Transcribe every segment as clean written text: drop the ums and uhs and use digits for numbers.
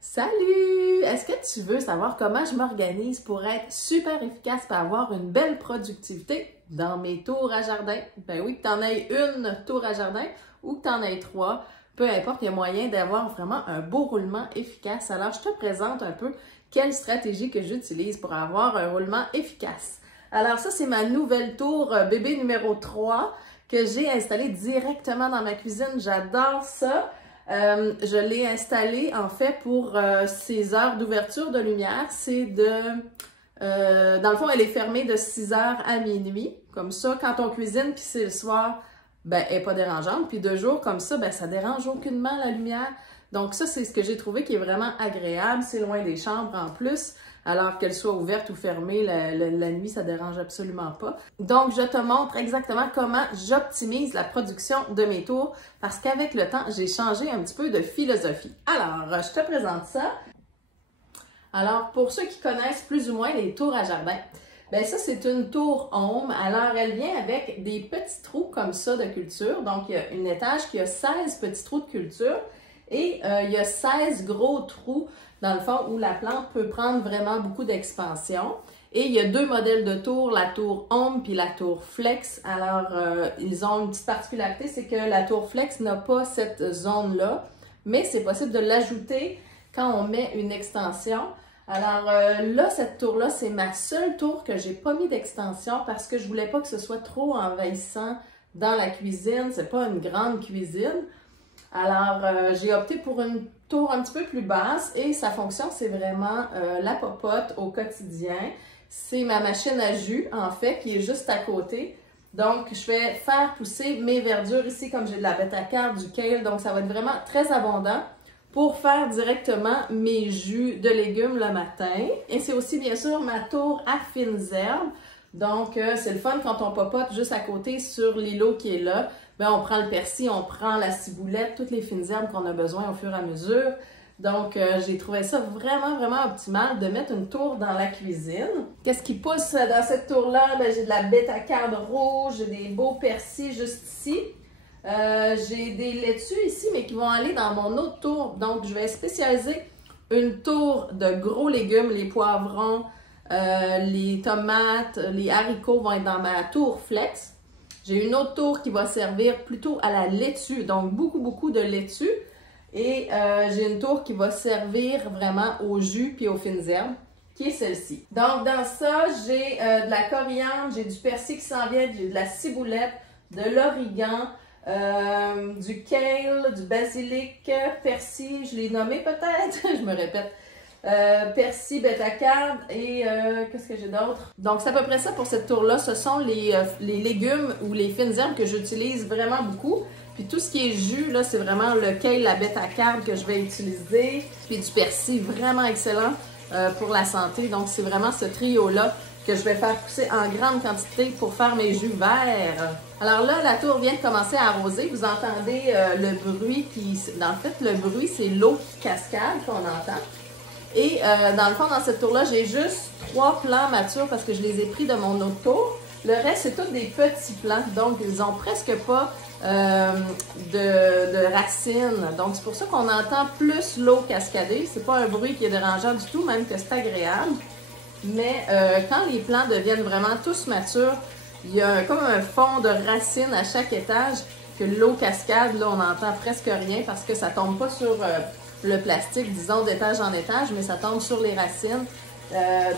Salut! Est-ce que tu veux savoir comment je m'organise pour être super efficace et avoir une belle productivité dans mes tours à jardin? Ben oui, que tu en aies une tour à jardin ou que tu en aies trois, peu importe, il y a moyen d'avoir vraiment un beau roulement efficace. Alors, je te présente un peu quelle stratégie que j'utilise pour avoir un roulement efficace. Alors ça, c'est ma nouvelle tour bébé numéro 3 que j'ai installée directement dans ma cuisine. J'adore ça. Je l'ai installée en fait pour ses heures d'ouverture de lumière. C'est dans le fond, elle est fermée de 6 heures à minuit. Comme ça, quand on cuisine puis c'est le soir, ben, elle n'est pas dérangeante. Puis de jour comme ça, ben, ça dérange aucunement la lumière. Donc ça, c'est ce que j'ai trouvé qui est vraiment agréable. C'est loin des chambres en plus. Alors qu'elle soit ouverte ou fermée, la nuit, ça ne dérange absolument pas. Donc, je te montre exactement comment j'optimise la production de mes tours parce qu'avec le temps, j'ai changé un petit peu de philosophie. Alors, je te présente ça. Alors, pour ceux qui connaissent plus ou moins les tours à jardin, bien ça, c'est une tour home. Alors, elle vient avec des petits trous comme ça de culture. Donc, il y a un étage qui a 16 petits trous de culture et il y a 16 gros trous dans le fond, où la plante peut prendre vraiment beaucoup d'expansion. Et il y a deux modèles de tours, la tour Home puis la tour Flex. Alors, ils ont une petite particularité, c'est que la tour Flex n'a pas cette zone-là, mais c'est possible de l'ajouter quand on met une extension. Alors là, cette tour-là, c'est ma seule tour que j'ai pas mis d'extension parce que je voulais pas que ce soit trop envahissant dans la cuisine. C'est pas une grande cuisine. Alors, j'ai opté pour une tour un petit peu plus basse et sa fonction, c'est vraiment la popote au quotidien. C'est ma machine à jus, en fait, qui est juste à côté. Donc, je vais faire pousser mes verdures ici, comme j'ai de la betacard, du kale. Donc, ça va être vraiment très abondant pour faire directement mes jus de légumes le matin. Et c'est aussi, bien sûr, ma tour à fines herbes. Donc, c'est le fun quand on popote juste à côté sur l'îlot qui est là. Bien, on prend le persil, on prend la ciboulette, toutes les fines herbes qu'on a besoin au fur et à mesure. Donc, j'ai trouvé ça vraiment, vraiment optimal de mettre une tour dans la cuisine. Qu'est-ce qui pousse dans cette tour-là? Bien, j'ai de la betacard rouge, j'ai des beaux persils juste ici. J'ai des laitues ici, mais qui vont aller dans mon autre tour. Donc, je vais spécialiser une tour de gros légumes, les poivrons, les tomates, les haricots vont être dans ma tour Flex. J'ai une autre tour qui va servir plutôt à la laitue, donc beaucoup de laitue. Et j'ai une tour qui va servir vraiment au jus puis aux fines herbes, qui est celle-ci. Donc dans ça, j'ai de la coriandre, j'ai du persil qui s'en vient, j'ai de la ciboulette, de l'origan, du kale, du basilic, persil, je l'ai nommé peut-être, je me répète. Persil, betacard et qu'est-ce que j'ai d'autre? Donc, c'est à peu près ça pour cette tour-là. Ce sont les légumes ou les fines herbes que j'utilise vraiment beaucoup. Puis tout ce qui est jus, là, c'est vraiment le kale, la betacard que je vais utiliser. Puis du persil, vraiment excellent pour la santé. Donc, c'est vraiment ce trio-là que je vais faire pousser en grande quantité pour faire mes jus verts. Alors là, la tour vient de commencer à arroser. Vous entendez le bruit qui... En fait, le bruit, c'est l'eau qui cascade qu'on entend. Et dans le fond, dans cette tour-là, j'ai juste 3 plants matures parce que je les ai pris de mon autre tour. Le reste, c'est tous des petits plants, donc ils n'ont presque pas de racines. Donc, c'est pour ça qu'on entend plus l'eau cascader. C'est pas un bruit qui est dérangeant du tout, même que c'est agréable. Mais quand les plants deviennent vraiment tous matures, il y a comme un fond de racines à chaque étage que l'eau cascade. Là, on n'entend presque rien parce que ça tombe pas sur... le plastique, disons, d'étage en étage, mais ça tombe sur les racines.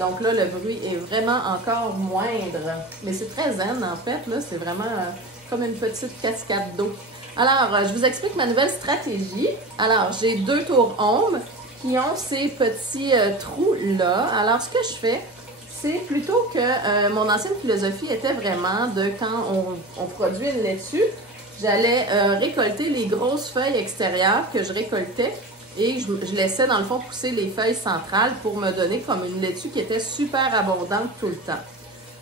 Donc là, le bruit est vraiment encore moindre. Mais c'est très zen, en fait. Là, c'est vraiment comme une petite cascade d'eau. Alors, je vous explique ma nouvelle stratégie. Alors, j'ai 2 tours Home qui ont ces petits trous-là. Alors, ce que je fais, c'est plutôt que mon ancienne philosophie était vraiment de quand on produit une laitue, j'allais récolter les grosses feuilles extérieures que je récoltais. Et je laissais dans le fond pousser les feuilles centrales pour me donner comme une laitue qui était super abondante tout le temps.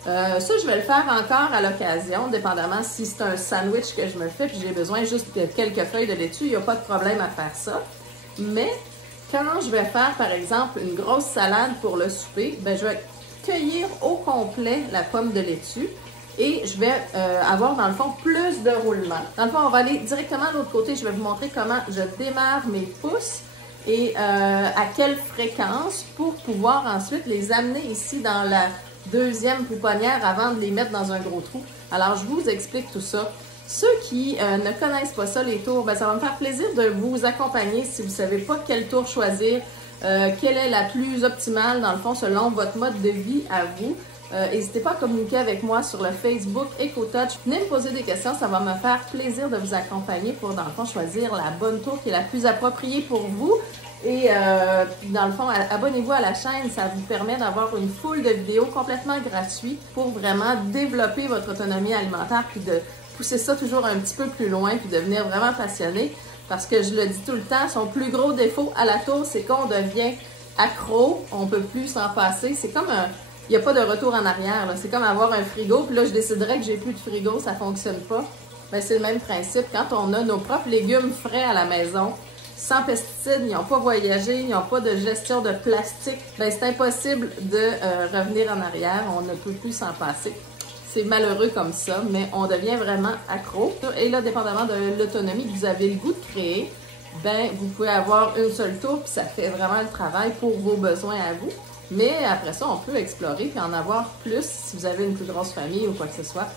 Ça, je vais le faire encore à l'occasion, dépendamment si c'est un sandwich que je me fais puis j'ai besoin juste de quelques feuilles de laitue, il n'y a pas de problème à faire ça. Mais quand je vais faire, par exemple, une grosse salade pour le souper, ben, je vais cueillir au complet la pomme de laitue et je vais avoir dans le fond plus de roulement. Dans le fond, on va aller directement de l'autre côté. Je vais vous montrer comment je démarre mes pousses et à quelle fréquence pour pouvoir ensuite les amener ici dans la deuxième pouponnière avant de les mettre dans un gros trou. Alors, je vous explique tout ça. Ceux qui ne connaissent pas ça, les tours, ça va me faire plaisir de vous accompagner si vous ne savez pas quel tour choisir, quelle est la plus optimale, dans le fond, selon votre mode de vie à vous. N'hésitez pas à communiquer avec moi sur le Facebook EcoTouch. Venez me poser des questions, ça va me faire plaisir de vous accompagner pour, dans le fond, choisir la bonne tour qui est la plus appropriée pour vous. Et dans le fond, abonnez-vous à la chaîne, ça vous permet d'avoir une foule de vidéos complètement gratuites pour vraiment développer votre autonomie alimentaire puis de pousser ça toujours un petit peu plus loin puis devenir vraiment passionné. Parce que je le dis tout le temps, son plus gros défaut à la tour, c'est qu'on devient accro, on ne peut plus s'en passer. C'est comme il n'y a pas de retour en arrière. C'est comme avoir un frigo, puis là, je déciderais que j'ai plus de frigo, ça ne fonctionne pas. Ben, c'est le même principe. Quand on a nos propres légumes frais à la maison, sans pesticides, ils n'ont pas voyagé, ils n'ont pas de gestion de plastique, ben, c'est impossible de revenir en arrière. On ne peut plus s'en passer. C'est malheureux comme ça, mais on devient vraiment accro. Et là, dépendamment de l'autonomie que vous avez le goût de créer, ben, vous pouvez avoir une seule tour, puis ça fait vraiment le travail pour vos besoins à vous. Mais après ça, on peut explorer puis en avoir plus si vous avez une plus grosse famille ou quoi que ce soit.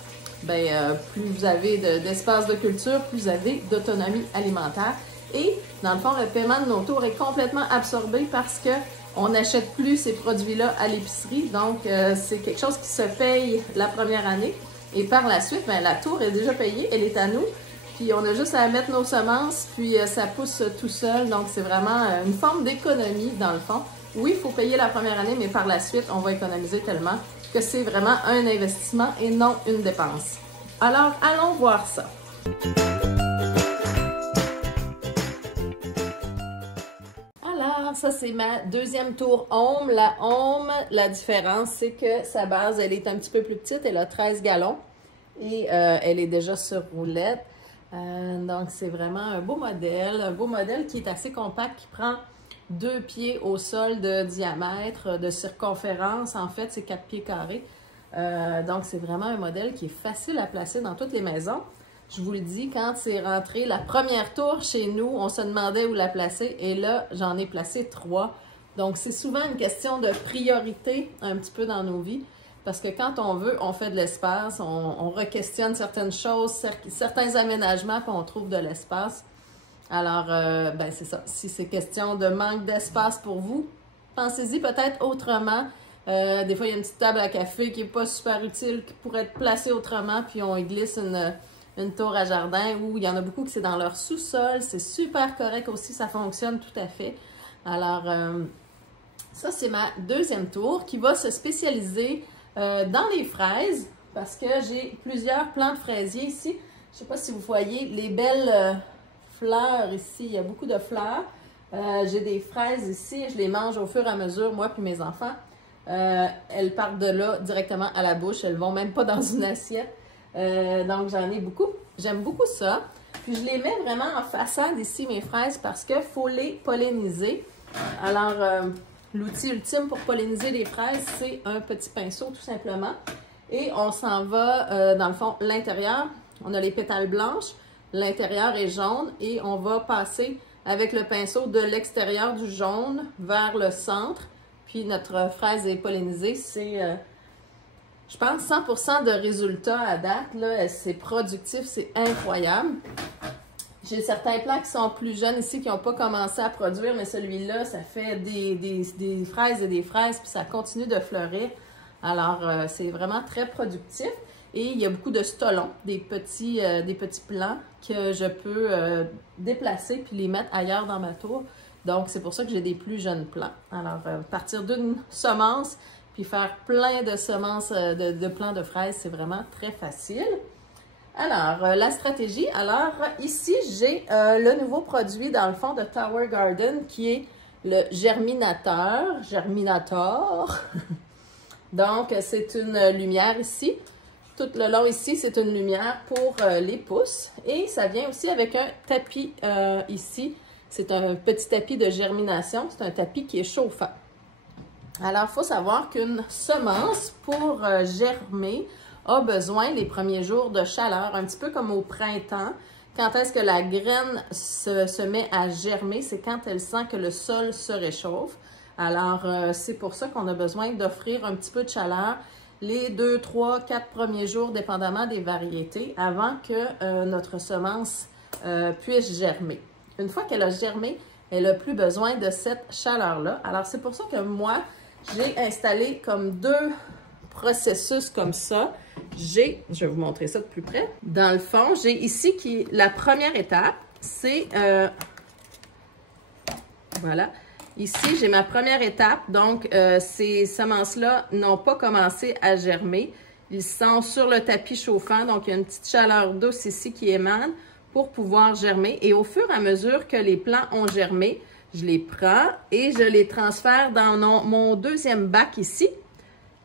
Ben, plus vous avez d'espace de culture, plus vous avez d'autonomie alimentaire. Et dans le fond, le paiement de nos tours est complètement absorbé parce que on n'achète plus ces produits-là à l'épicerie. Donc, c'est quelque chose qui se paye la première année. Et par la suite, ben, la tour est déjà payée, elle est à nous. Puis on a juste à mettre nos semences, puis ça pousse tout seul. Donc, c'est vraiment une forme d'économie dans le fond. Oui, il faut payer la première année, mais par la suite, on va économiser tellement que c'est vraiment un investissement et non une dépense. Alors, allons voir ça. Alors, ça, c'est ma deuxième tour Home. La Home, la différence, c'est que sa base, elle est un petit peu plus petite. Elle a 13 gallons et elle est déjà sur roulette. Donc, c'est vraiment un beau modèle qui est assez compact, qui prend 2 pieds au sol de diamètre, de circonférence. En fait, c'est 4 pieds carrés. Donc, c'est vraiment un modèle qui est facile à placer dans toutes les maisons. Je vous le dis, quand c'est rentré la première tour chez nous, on se demandait où la placer. Et là, j'en ai placé 3. Donc, c'est souvent une question de priorité un petit peu dans nos vies. Parce que quand on veut, on fait de l'espace, on re-questionne certaines choses, certains aménagements, puis on trouve de l'espace. Alors, ben c'est ça. Si c'est question de manque d'espace pour vous, pensez-y peut-être autrement. Des fois, il y a une petite table à café qui n'est pas super utile, qui pourrait être placée autrement, puis on y glisse une tour à jardin, ou il y en a beaucoup qui c'est dans leur sous-sol. C'est super correct aussi, ça fonctionne tout à fait. Alors, ça, c'est ma deuxième tour qui va se spécialiser dans les fraises, parce que j'ai plusieurs plants de fraisiers ici. Je ne sais pas si vous voyez les belles fleurs ici. Il y a beaucoup de fleurs. J'ai des fraises ici. Je les mange au fur et à mesure, moi puis mes enfants. Elles partent de là directement à la bouche. Elles ne vont même pas dans une assiette. Donc, j'en ai beaucoup. J'aime beaucoup ça. Puis, je les mets vraiment en façade ici, mes fraises, parce qu'il faut les polliniser. Alors, l'outil ultime pour polliniser les fraises, c'est un petit pinceau, tout simplement. Et on s'en va, dans le fond, l'intérieur. On a les pétales blanches. L'intérieur est jaune et on va passer avec le pinceau de l'extérieur du jaune vers le centre. Puis notre fraise est pollinisée. C'est, je pense, 100% de résultats à date. C'est productif, c'est incroyable. J'ai certains plants qui sont plus jeunes ici, qui n'ont pas commencé à produire, mais celui-là, ça fait des fraises et des fraises, puis ça continue de fleurir. Alors, c'est vraiment très productif. Et il y a beaucoup de stolons, des petits plants que je peux déplacer puis les mettre ailleurs dans ma tour. Donc, c'est pour ça que j'ai des plus jeunes plants. Alors, partir d'une semence puis faire plein de semences de plants de fraises, c'est vraiment très facile. Alors, la stratégie. Alors, ici, j'ai le nouveau produit, dans le fond, de Tower Garden qui est le Germinator. Donc, c'est une lumière ici. Tout le long ici, c'est une lumière pour les pousses. Et ça vient aussi avec un tapis ici. C'est un petit tapis de germination. C'est un tapis qui est chauffant. Alors, il faut savoir qu'une semence, pour germer, a besoin les premiers jours de chaleur, un petit peu comme au printemps. Quand est-ce que la graine se met à germer? C'est quand elle sent que le sol se réchauffe. Alors, c'est pour ça qu'on a besoin d'offrir un petit peu de chaleur les 2, 3, 4 premiers jours, dépendamment des variétés, avant que notre semence puisse germer. Une fois qu'elle a germé, elle n'a plus besoin de cette chaleur-là. Alors, c'est pour ça que moi, j'ai installé comme 2 processus comme ça. Je vais vous montrer ça de plus près. Dans le fond, j'ai ici la première étape, c'est, voilà, ici j'ai ma première étape, donc ces semences-là n'ont pas commencé à germer. Ils sont sur le tapis chauffant, donc il y a une petite chaleur douce ici qui émane pour pouvoir germer. Et au fur et à mesure que les plants ont germé, je les prends et je les transfère dans mon deuxième bac ici,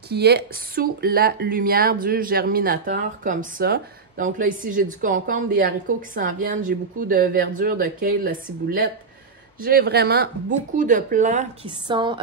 qui est sous la lumière du germinateur, comme ça. Donc là, ici, j'ai du concombre, des haricots qui s'en viennent. J'ai beaucoup de verdure, de kale, la ciboulette. J'ai vraiment beaucoup de plants qui sont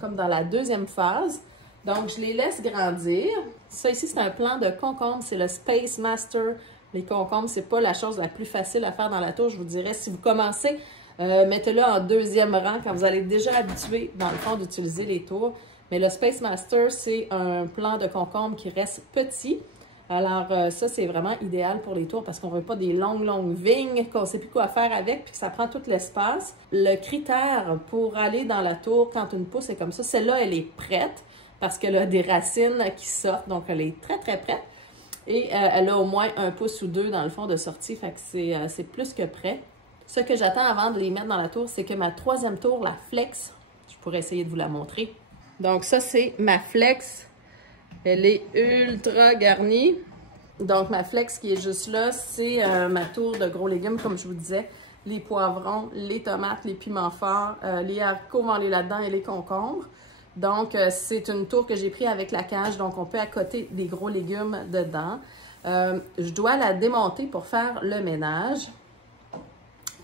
comme dans la deuxième phase. Donc, je les laisse grandir. Ça ici, c'est un plant de concombre. C'est le Space Master. Les concombres, c'est pas la chose la plus facile à faire dans la tour. Je vous dirais, si vous commencez, mettez-le en deuxième rang quand vous allez déjà habitué, dans le fond, d'utiliser les tours. Mais le Space Master, c'est un plant de concombre qui reste petit. Alors, ça, c'est vraiment idéal pour les tours parce qu'on ne veut pas des longues vignes qu'on ne sait plus quoi faire avec puis que ça prend tout l'espace. Le critère pour aller dans la tour quand une pousse est comme ça, celle-là, elle est prête parce qu'elle a des racines qui sortent. Donc, elle est très, très prête. Et elle a au moins 1 pouce ou 2 dans le fond de sortie. Fait que c'est plus que prêt. Ce que j'attends avant de les mettre dans la tour, c'est que ma troisième tour, la Flex, je pourrais essayer de vous la montrer. Donc ça, c'est ma Flex. Elle est ultra garnie. Donc ma Flex qui est juste là, c'est ma tour de gros légumes, comme je vous disais. Les poivrons, les tomates, les piments forts, les haricots vont aller là-dedans et les concombres. Donc c'est une tour que j'ai pris avec la cage, donc on peut accoter des gros légumes dedans. Je dois la démonter pour faire le ménage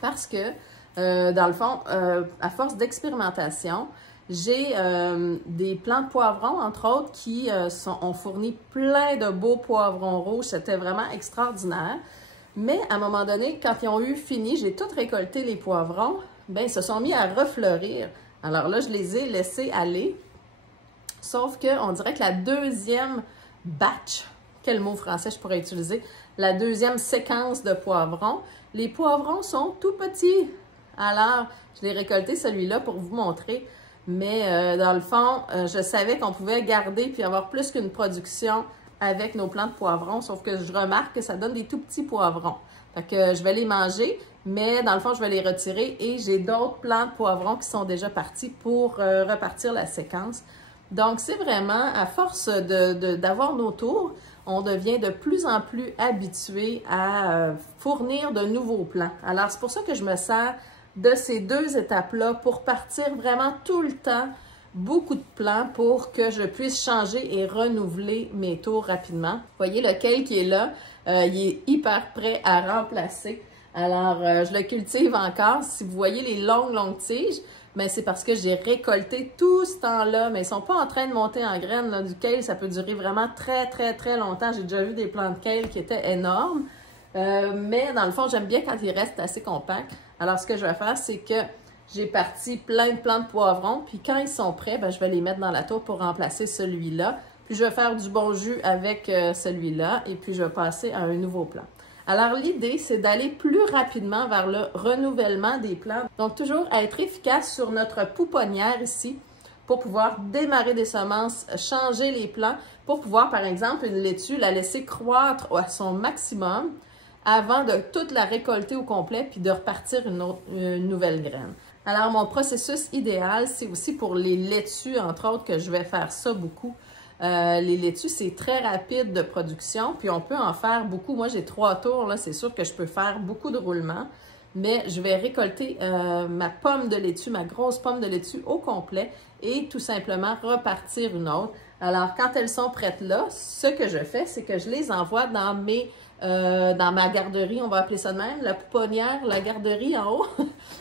parce que, dans le fond, à force d'expérimentation, j'ai des plants de poivrons, entre autres, qui ont fourni plein de beaux poivrons rouges. C'était vraiment extraordinaire. Mais à un moment donné, quand ils ont eu fini, j'ai tout récolté les poivrons, bien, ils se sont mis à refleurir. Alors là, je les ai laissés aller. Sauf qu'on dirait que la deuxième batch, quel mot français je pourrais utiliser, la deuxième séquence de poivrons, les poivrons sont tout petits. Alors, je l'ai récolté celui-là pour vous montrer. Mais dans le fond, je savais qu'on pouvait garder puis avoir plus qu'une production avec nos plants de poivrons, sauf que je remarque que ça donne des tout petits poivrons. Fait que je vais les manger, mais dans le fond, je vais les retirer et j'ai d'autres plants de poivrons qui sont déjà partis pour repartir la séquence. Donc, c'est vraiment, à force d'avoir nos tours, on devient de plus en plus habitué à fournir de nouveaux plants. Alors, c'est pour ça que je me sers de ces 2 étapes-là pour partir vraiment tout le temps beaucoup de plants pour que je puisse changer et renouveler mes tours rapidement. Vous voyez, le kale qui est là, il est hyper prêt à remplacer. Alors, je le cultive encore. Si vous voyez les longues tiges, mais c'est parce que j'ai récolté tout ce temps-là, mais ils ne sont pas en train de monter en graines. Là. Du kale, ça peut durer vraiment très, très, très longtemps. J'ai déjà vu des plants de kale qui étaient énormes. Mais dans le fond, j'aime bien quand ils restent assez compacts. Alors, ce que je vais faire, c'est que j'ai parti plein de plants de poivrons. Puis quand ils sont prêts, ben, je vais les mettre dans la tour pour remplacer celui-là. Puis je vais faire du bon jus avec celui-là. Et puis je vais passer à un nouveau plant. Alors, l'idée, c'est d'aller plus rapidement vers le renouvellement des plants. Donc, toujours être efficace sur notre pouponnière ici pour pouvoir démarrer des semences, changer les plants, pour pouvoir, par exemple, une laitue, la laisser croître à son maximum avant de toute la récolter au complet puis de repartir une nouvelle graine. Alors, mon processus idéal, c'est aussi pour les laitues, entre autres, que je vais faire ça beaucoup. Les laitues, c'est très rapide de production, puis on peut en faire beaucoup. Moi, j'ai 3 tours, là, c'est sûr que je peux faire beaucoup de roulements, mais je vais récolter ma pomme de laitue, ma grosse pomme de laitue au complet et tout simplement repartir une autre. Alors, quand elles sont prêtes là, ce que je fais, c'est que je les envoie dans ma garderie, on va appeler ça de même, la pouponnière, la garderie en haut.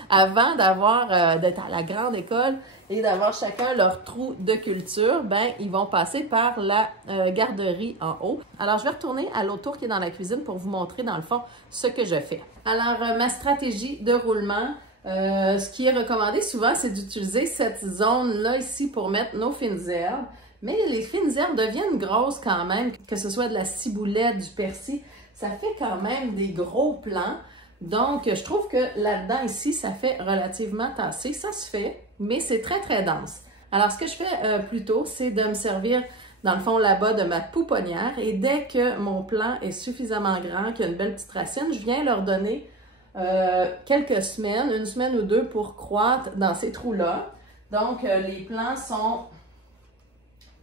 avant d'être à la grande école et d'avoir chacun leur trou de culture, ben ils vont passer par la garderie en haut. Alors, je vais retourner à l'autre tour qui est dans la cuisine pour vous montrer, dans le fond, ce que je fais. Alors, ma stratégie de roulement, ce qui est recommandé souvent, c'est d'utiliser cette zone-là ici pour mettre nos fines herbes. Mais les fines herbes deviennent grosses quand même, que ce soit de la ciboulette, du persil, ça fait quand même des gros plants. Donc, je trouve que là-dedans, ici, ça fait relativement tassé. Ça se fait, mais c'est très, très dense. Alors, ce que je fais plutôt, c'est de me servir, dans le fond, là-bas, de ma pouponnière. Et dès que mon plant est suffisamment grand, qu'il y a une belle petite racine, je viens leur donner quelques semaines, une semaine ou deux pour croître dans ces trous-là. Donc, les plants sont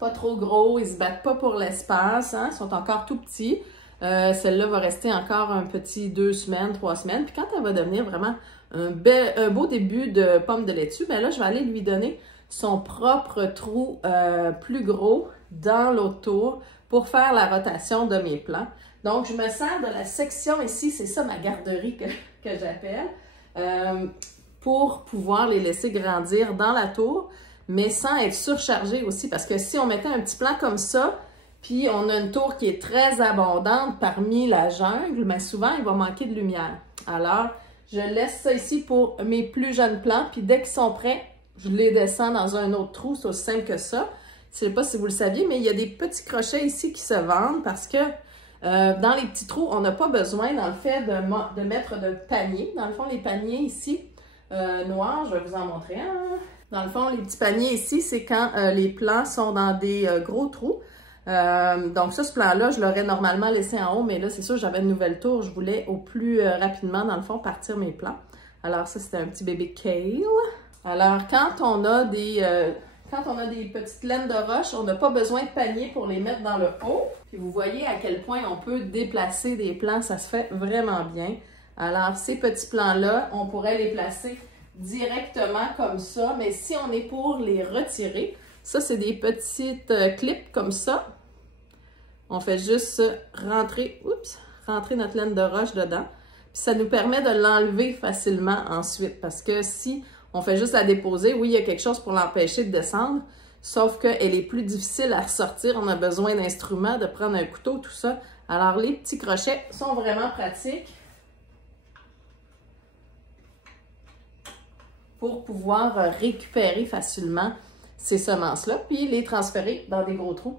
pas trop gros, ils se battent pas pour l'espace, hein, ils sont encore tout petits. Celle-là va rester encore un petit 2 semaines, 3 semaines. Puis quand elle va devenir vraiment un beau début de pomme de laitue, bien là, je vais aller lui donner son propre trou plus gros dans l'autre tour pour faire la rotation de mes plants. Donc, je me sers de la section ici, c'est ça ma garderie que j'appelle, pour pouvoir les laisser grandir dans la tour, mais sans être surchargé aussi. Parce que si on mettait un petit plant comme ça, puis on a une tour qui est très abondante parmi la jungle, mais souvent, il va manquer de lumière. Alors, je laisse ça ici pour mes plus jeunes plants, puis dès qu'ils sont prêts, je les descends dans un autre trou, c'est aussi simple que ça. Je ne sais pas si vous le saviez, mais il y a des petits crochets ici qui se vendent parce que dans les petits trous, on n'a pas besoin, dans le fait, de mettre de panier. Dans le fond, les paniers ici, noirs, je vais vous en montrer un. Dans le fond, les petits paniers ici, c'est quand les plants sont dans des gros trous. Donc ça, ce plan-là, je l'aurais normalement laissé en haut, mais là, c'est sûr, j'avais une nouvelle tour. Je voulais au plus rapidement, dans le fond, partir mes plants. Alors ça, c'était un petit bébé kale. Alors, quand on a des petites laines de roche, on n'a pas besoin de panier pour les mettre dans le haut. Puis vous voyez à quel point on peut déplacer des plants, ça se fait vraiment bien. Alors, ces petits plants-là, on pourrait les placer directement comme ça, mais si on est pour les retirer, ça, c'est des petites clips comme ça. On fait juste rentrer notre laine de roche dedans. Puis ça nous permet de l'enlever facilement ensuite. Parce que si on fait juste la déposer, oui, il y a quelque chose pour l'empêcher de descendre, sauf qu'elle est plus difficile à ressortir. On a besoin d'instruments, de prendre un couteau, tout ça. Alors, les petits crochets sont vraiment pratiques pour pouvoir récupérer facilement ces semences-là, puis les transférer dans des gros trous.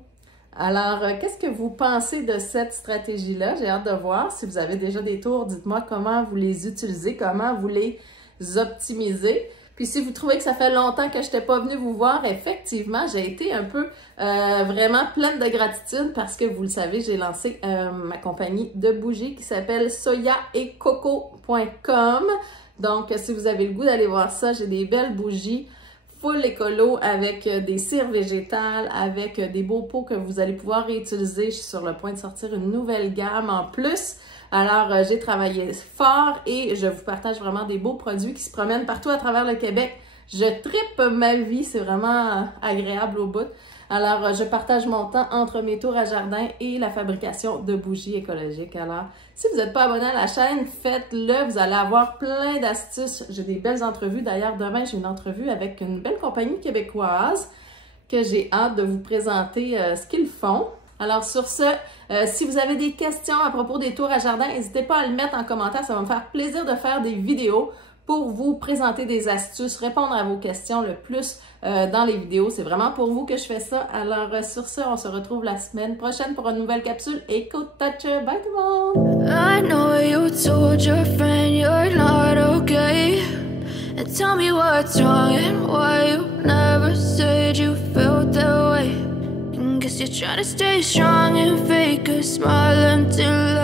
Alors, qu'est-ce que vous pensez de cette stratégie-là? J'ai hâte de voir. Si vous avez déjà des tours, dites-moi comment vous les utilisez, comment vous les optimisez. Puis si vous trouvez que ça fait longtemps que je n'étais pas venue vous voir, effectivement, j'ai été un peu vraiment pleine de gratitude parce que, vous le savez, j'ai lancé ma compagnie de bougies qui s'appelle soyaetcoco.com. Donc, si vous avez le goût d'aller voir ça, j'ai des belles bougies full écolo avec des cires végétales, avec des beaux pots que vous allez pouvoir réutiliser. Je suis sur le point de sortir une nouvelle gamme en plus. Alors, j'ai travaillé fort et je vous partage vraiment des beaux produits qui se promènent partout à travers le Québec. Je trippe ma vie, c'est vraiment agréable au bout. Alors, je partage mon temps entre mes tours à jardin et la fabrication de bougies écologiques. Alors, si vous n'êtes pas abonné à la chaîne, faites-le. Vous allez avoir plein d'astuces. J'ai des belles entrevues. D'ailleurs, demain, j'ai une entrevue avec une belle compagnie québécoise que j'ai hâte de vous présenter ce qu'ils font. Alors, sur ce, si vous avez des questions à propos des tours à jardin, n'hésitez pas à le mettre en commentaire. Ça va me faire plaisir de faire des vidéos pour vous présenter des astuces, répondre à vos questions le plus dans les vidéos. C'est vraiment pour vous que je fais ça. Alors, sur ce, on se retrouve la semaine prochaine pour une nouvelle capsule EcoToucher. Bye tout le monde! I know you told your friend you're not okay. And tell me what's wrong and why you never said you felt that way. Guess you're trying to stay strong and fake a smile until